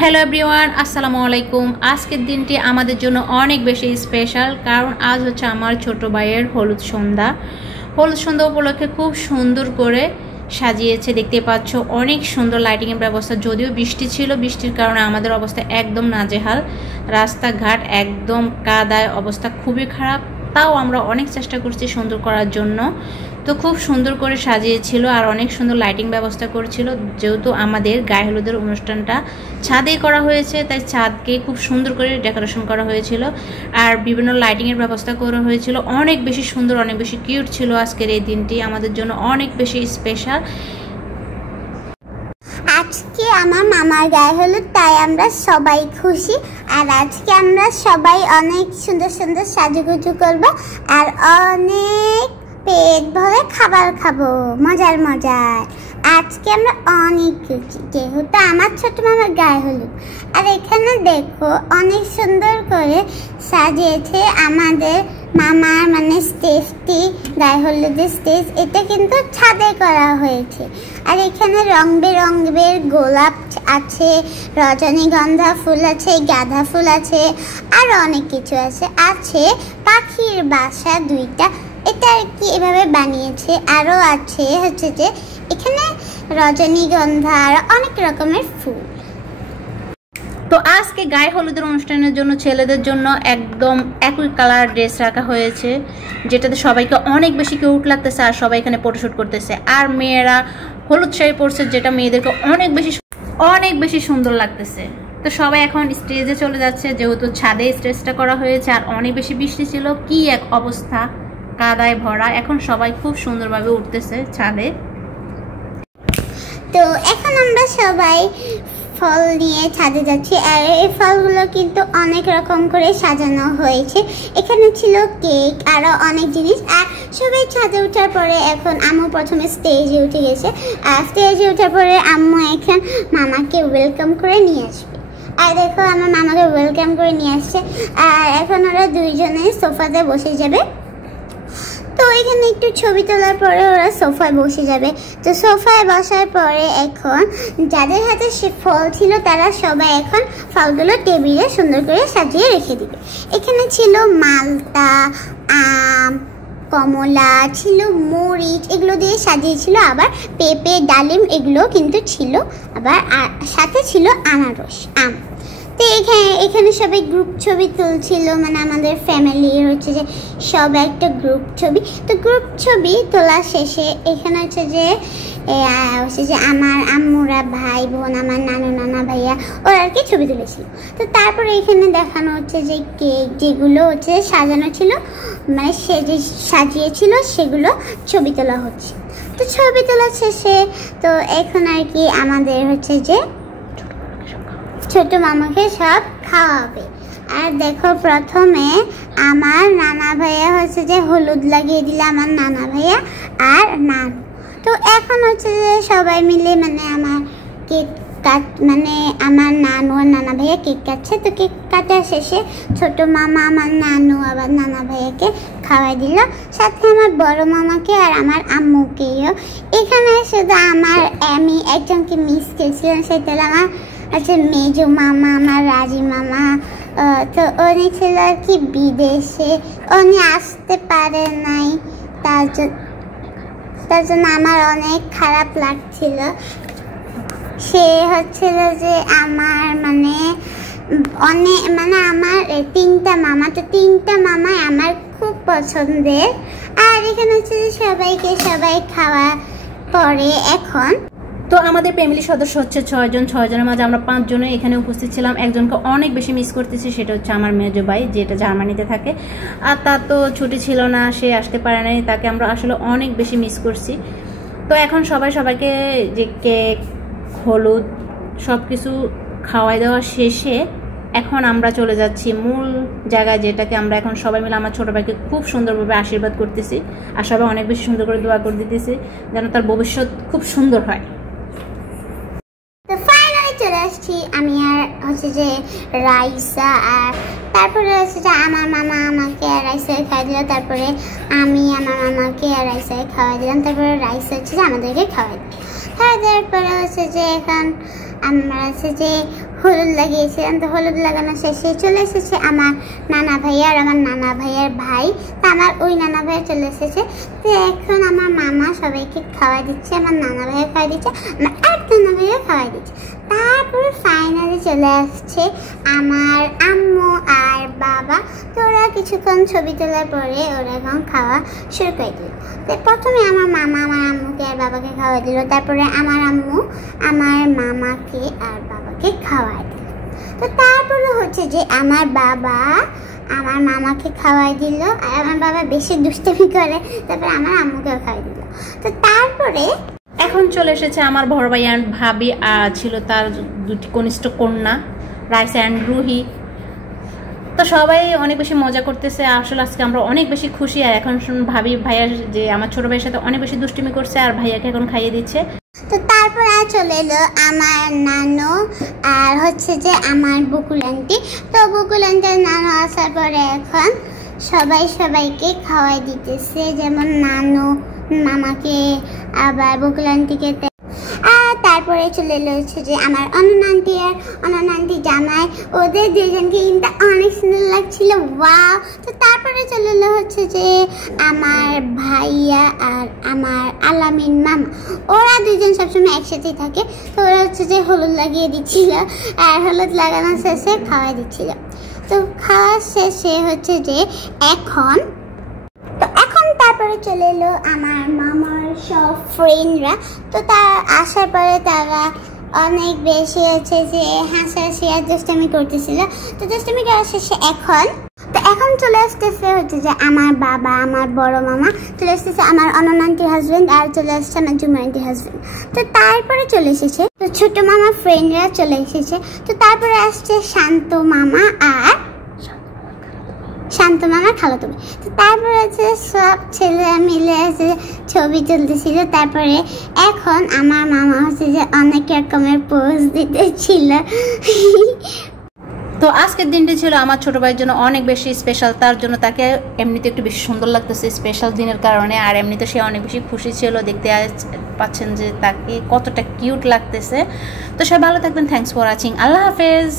Hello everyone, আসসালামু আলাইকুম। আজকের দিনটি আমাদের জন্য অনেক বেশি স্পেশাল, কারণ আজ হচ্ছে আমার ছোট ভাইয়ের হলুদ সন্ধ্যা। হলুদ সন্ধ্যা উপলক্ষে খুব সুন্দর করে সাজিয়েছে, দেখতে পাচ্ছ। অনেক সুন্দর লাইটিংয়ের ব্যবস্থা। যদিও বৃষ্টি ছিল, বৃষ্টির কারণে আমাদের অবস্থা একদম নাজেহাল, রাস্তাঘাট একদম কাদায়, অবস্থা খুবই খারাপ। তাও আমরা অনেক চেষ্টা করছি সুন্দর করার জন্য। তো খুব সুন্দর করে সাজিয়েছিল আর অনেক সুন্দর লাইটিং ব্যবস্থা করেছিল। যেহেতু আমাদের গায়ে হলুদের অনুষ্ঠানটা ছাদে করা হয়েছে, তাই ছাদকে খুব সুন্দর করে ডেকোরেশন করা হয়েছিল আর বিভিন্ন লাইটিংয়ের ব্যবস্থা করা হয়েছিল। অনেক বেশি সুন্দর, অনেক বেশি কিউট ছিল আজকের এই দিনটি, আমাদের জন্য অনেক বেশি স্পেশাল। আজকে আমার মামার গায়ে হলুদ, তাই আমরা সবাই খুশি। আর আজকে আমরা সবাই অনেক সুন্দর সুন্দর সাজুগুজু করবো আর অনেক পেট ভরে খাবার খাবো, মজার মজার। আজকে আমরা অনেক খুশি যেহেতু আমার ছোট মামার গায়ে হলুদ। আর এখানে দেখো অনেক সুন্দর করে সাজিয়েছে আমাদের মামার স্টেজটি, গায়ে হলুদের স্টেজ। এটা কিন্তু ছাদে করা হয়েছে। আর এখানে রং বেরঙের গোলাপ আছে, রজনীগন্ধা ফুল আছে, গাঁদা ফুল আছে, আর অনেক কিছু আছে। আছে পাখির বাসা দুইটা, এটা আর কি এভাবে বানিয়েছে। আরও আছে হচ্ছে যে এখানে রজনীগন্ধা আর অনেক রকমের ফুল। তো আজকে গায়ে হলুদের অনুষ্ঠানের জন্য ছেলেদের জন্য একদম একই কালার ড্রেস রাখা হয়েছে, যেটাতে সবাইকে অনেক বেশি কিউট লাগতেছে আর সবাই এখানে ফটোশুট করতেছে। আর মেয়েরা হলুদ শাড়ি পরছে, যেটা মেয়েদেরকে অনেক বেশি সুন্দর লাগতেছে। তো সবাই এখন স্টেজে চলে যাচ্ছে, যেহেতু ছাদে স্টেজটা করা হয়েছে আর অনেক বেশি বৃষ্টি ছিল। কি এক অবস্থা, কাদায় ভরা। এখন সবাই খুব সুন্দরভাবে উঠতেছে ছাদে। তো এখন আমরা সবাই ফল নিয়ে ছাদে যাচ্ছি। আর এই ফলগুলো কিন্তু অনেক রকম করে সাজানো হয়েছে। এখানে ছিল কেক, আরও অনেক জিনিস। আর সবাই ছাদে ওঠার পরে এখন আম্মু প্রথমে স্টেজে উঠে গেছে। আর স্টেজে ওঠার পরে আম্মু এখন মামাকে ওয়েলকাম করে নিয়ে আসবে। আর দেখো আমার মামাকে ওয়েলকাম করে নিয়ে আসছে। আর এখন ওরা দুইজনে সোফাতে বসে যাবে। তো এখানে একটু ছবি তোলার পরে ওরা সোফায় বসে যাবে। তো সোফায় বসার পরে এখন যাদের হাতে সে ফল ছিল তারা সবাই এখন ফলগুলো টেবিলে সুন্দর করে সাজিয়ে রেখে দিবে। এখানে ছিল মালটা, আম, কমলা ছিল, মরিচ, এগুলো দিয়ে সাজিয়েছিল। আবার পেঁপে, ডালিম এগুলো কিন্তু ছিল। আবার সাথে ছিল আনারস, আম। তো এখানে সবাই গ্রুপ ছবি তুলছিল, আমাদের ফ্যামিলির হচ্ছে যে সব একটা গ্রুপ ছবি। তো গ্রুপ ছবি তোলা শেষে এখানে হচ্ছে যে আমার আম্মুরা, ভাই বোন, আমার নানু নানা ভাইয়া ওরা আর কি ছবি তুলেছিল। তো তারপরে এখানে দেখানো হচ্ছে যে কেক যেগুলো হচ্ছে সাজানো ছিল, সে যে সাজিয়েছিল সেগুলো ছবি তোলা হচ্ছে। তো ছবি তোলা শেষে তো এখন আর কি আমাদের হচ্ছে যে ছোট মামাকে সব খাওয়াবে। আর দেখো প্রথমে আমার নানা ভাইয়া হচ্ছে যে হলুদ লাগিয়ে দিলে আমার নানা ভাইয়া আর নানু। তো এখন হচ্ছে যে সবাই মিলে আমার কেক আমার নানু আর নানা ভাইয়া কেক কাটছে। তো কেক কাটা শেষে ছোট মামা আমার নানু আবার নানা ভাইয়াকে খাওয়াই দিল, সাথে আমার বড় মামাকে আর আমার আম্মুকেও। এখানে শুধু আমি একজনকে মিস করেছিলাম, সেটা আমার মেজো মামা, আমার রাজি মামা। তো উনি ছিল আর কি বিদেশে, উনি আসতে পারে নাই। তার জন্য আমার অনেক খারাপ লাগছিল। সে হচ্ছিল যে আমার আমার তিনটা মামা, তো তিনটা মামাই আমার খুব পছন্দের। আর এখানে হচ্ছে যে সবাই খাওয়া পরে এখন তো আমাদের ফ্যামিলির সদস্য হচ্ছে 6 জন। 6 জনের মাঝে আমরা 5 জনে এখানে উপস্থিত ছিলাম। একজনকে অনেক বেশি মিস করতেছি, সেটা হচ্ছে আমার মেজো ভাই, যেটা জার্মানিতে থাকে। আর তার তো ছুটি ছিল না, সে আসতে পারে নাই। তাকে আমরা আসলে অনেক বেশি মিস করছি। তো এখন সবাইকে যে কেক, হলুদ সব কিছু খাওয়াই দেওয়া শেষে এখন আমরা চলে যাচ্ছি মূল জায়গায়, যেটাকে আমরা এখন সবাই মিলে আমার ছোটো ভাইকে খুব সুন্দরভাবে আশীর্বাদ করতেছি। আর সবাই অনেক বেশি সুন্দর করে দোয়া করে দিতেছি যেন তার ভবিষ্যৎ খুব সুন্দর হয়। চলে আসছি আমি আর হচ্ছে যে রাইসা। আর তারপরে হচ্ছে যে আমার মামা আমাকে আর রাইসা খাওয়াই দিল। তারপরে আমি আমার মামাকে আর রাইসা খাওয়াই দিলাম। তারপরে রাইসা হচ্ছে যে আমাদেরকে খাওয়াই দিল। খাওয়াই দেওয়ার পরে হচ্ছে যে এখন আমরা আছে যে হলুদ লাগিয়েছিলাম। তো হলুদ লাগানো শেষে চলে এসেছে আমার নানা ভাইয়া আর আমার নানা ভাইয়ের ভাই। তো আমার ওই নানা ভাইয়া চলে এসেছে। তো এখন আমার মামা সবাইকে খাওয়াই দিচ্ছে, আমার নানা ভাইয়া খাওয়াই দিচ্ছে, আমার এক নানা ভাইয়া খাওয়াই দিচ্ছে। তারপরে ফাইনালি চলে আসছে আমার আম্মু আর বাবা। তো ওরা কিছুক্ষণ ছবি তোলার পরে ওরা এখন খাওয়া শুরু করে দিল। তো প্রথমে আমার মামা আমার আম্মুকে আর বাবাকে খাওয়া দিল, তারপরে আমার আম্মু আমার মামাকে আর বাবাকে খাওয়াই দিল। তো তারপরে হচ্ছে যে আমার বাবা আমার মামাকে খাওয়াই দিল, আর আমার বাবা বেশি দুষ্টামি করে, তারপরে আমার আম্মুকেও খাওয়াই দিল। তো তারপরে এখন চলে এসেছে আমার বড় ভাই অ্যান্ড ভাবি, ছিল তার দুটি কনিষ্ঠ কন্যা রাইসা অ্যান্ড রুহি। তো সবাই অনেক বেশি মজা করতেছে। আসলে আজকে আমরা অনেক বেশি খুশি। আর এখন ভাবি ভাইয়ার যে আমার ছোট ভাইয়ের সাথে অনেক বেশি দুষ্টুমি করছে আর ভাইয়াকে এখন খাইয়ে দিচ্ছে। তো তারপর আর চলে এলো আমার নানু আর হচ্ছে যে আমার বকুল আন্টি। তো বকুল আন্টির নানু আসার পরে এখন সবাই সবাইকে খাওয়াই দিতেছে, যেমন নানু মামাকে আবার বকুল আন্টিকে। আর তারপরে চলে এলো হচ্ছে যে আমার অনন্যা আন্টি আর অনন্যা আন্টি জামাই, ওদের দুজনকে কিন্তু অনেক সুন্দর লাগছিল, ওয়াও। তো তারপরে চলে এলো হচ্ছে যে আমার ভাইয়া আর আমার আলামিন মামা, ওরা দুজন সবসময় একসাথেই থাকে। তো ওরা হচ্ছে যে হলুদ লাগিয়ে দিচ্ছিল আর হলুদ লাগানো শেষে খাওয়াই দিচ্ছিল। তো খাওয়া শেষে হচ্ছে যে এখন তারপরে চলে এলো আমার মামার সব ফ্রেন্ডরা। তো তার আসার পরে তারা অনেক বেশি হচ্ছে যে হাসাহাসি আর দুষ্টামি করতেছিল। তো দুষ্টামি করার শেষে এখন চলে আসতেছে হচ্ছে যে আমার বাবা, আমার বড় মামা, চলে আসতেছে আমার অনন্যা আন্টির হাজবেন্ড, আর চলে আসছে আমার জুমা আন্টির হাজবেন্ড। তো তারপরে চলে এসেছে তো ছোট মামার ফ্রেন্ডরা চলে এসেছে। তো তারপরে আসছে শান্ত মামা আর শান্ত মামা খালাতো ভাই। তো তারপরে হচ্ছে সব ছেলে মিলে আছে ছবি তুলতেছিল। তারপরে এখন আমার মামা হচ্ছে যে অনেক রকমের পোজ দিতেছিল। তো আজকের দিনটি ছিল আমার ছোট ভাইয়ের জন্য অনেক বেশি স্পেশাল। তার জন্য তাকে এমনিতে একটু বেশি সুন্দর লাগতেছে স্পেশাল দিনের কারণে, আর এমনিতে সে অনেক বেশি খুশি ছিল। দেখতে পাচ্ছেন যে তাকে কতটা কিউট লাগতেছে। তো সবাই ভালো থাকবেন। Thanks for watching. আল্লাহ হাফেজ।